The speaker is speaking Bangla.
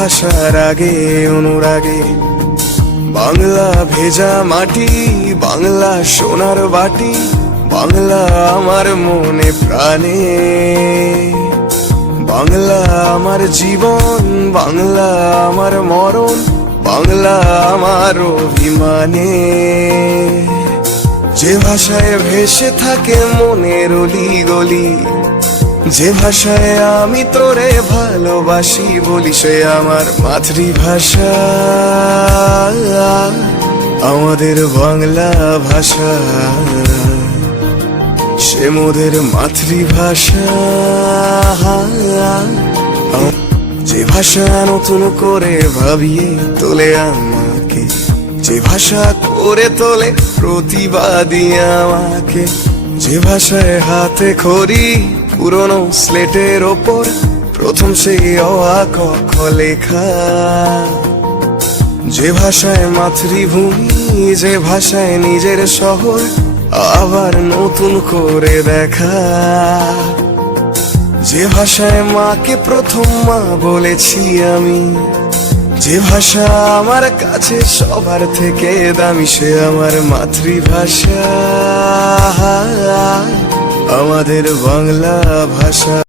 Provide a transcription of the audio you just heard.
ভাষার আগে অনুরাগে বাংলা ভেজা মাটি, বাংলা সোনার বাটি, বাংলা আমার মনে প্রাণে, বাংলা আমার জীবন, বাংলা আমার মরণ, বাংলা আমার অভিমানে। যে ভাষায় ভেসে থাকে মনের অলি গলি, যে ভাষায় আমি তোরে ভালোবাসি বলি, সে আমার মাতৃভাষা, আমাদের বাংলা ভাষা, সে মোদের মাতৃভাষা। যে ভাষা নতুন করে ভাবিয়ে তোলে আমাকে, যে ভাষা করে তোলে প্রতিবাদী আমাকে, যে ভাষায় হাতে খড়ি পুরনো স্লেটের ওপর প্রথম সেই অ আ ক খ লেখা, যে ভাষায় মাতৃভূমি, যে ভাষায় নিজের শহর আবার নতুন করে দেখা, যে ভাষায় মাকে প্রথম মা বলেছি আমি, যে ভাষা আমার কাছে সবার থেকে দামি, সে আমার মাতৃভাষা, আমাদের বাংলা ভাষা।